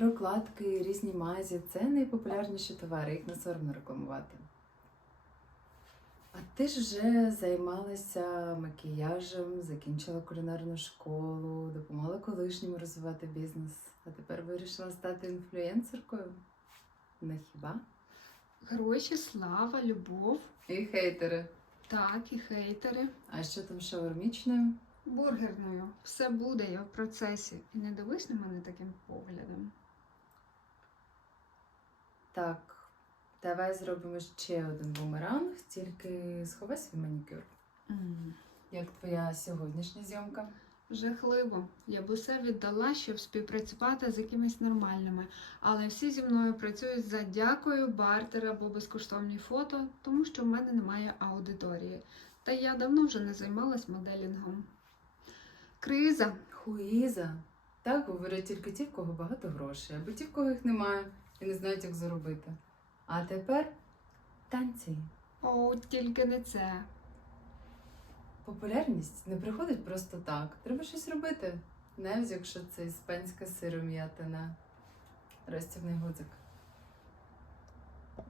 Прокладки, різні мазі це найпопулярніші товари, їх не соромно рекламувати. А ти ж вже займалася макіяжем, закінчила кулінарну школу, допомогла колишньому розвивати бізнес, а тепер вирішила стати інфлюенсеркою? Не хіба? Гроші, слава, любов, І хейтери. так, і хейтери. А що там шаурмічною? Бургерною. Все буде, я в процесі. І не дивись на мене таким поглядом. Так, давай зробимо ще один бумеранг, тільки сховай свій манікюр. Як твоя сьогоднішня зйомка? Жахливо. Я б усе віддала, щоб співпрацювати з якимись нормальними, але всі зі мною працюють за дякою, бартер або безкоштовні фото, тому що в мене немає аудиторії. Та я давно вже не займалась моделінгом. Криза. Хуїза. Так говорять тільки ті, в кого багато грошей, або ті, в кого їх немає і не знають, як заробити. А тепер танці. О, тільки не це. Популярність не приходить просто так. Треба щось робити. Навіть якщо це іспанська сиром'ятина. Розтівний гудзик.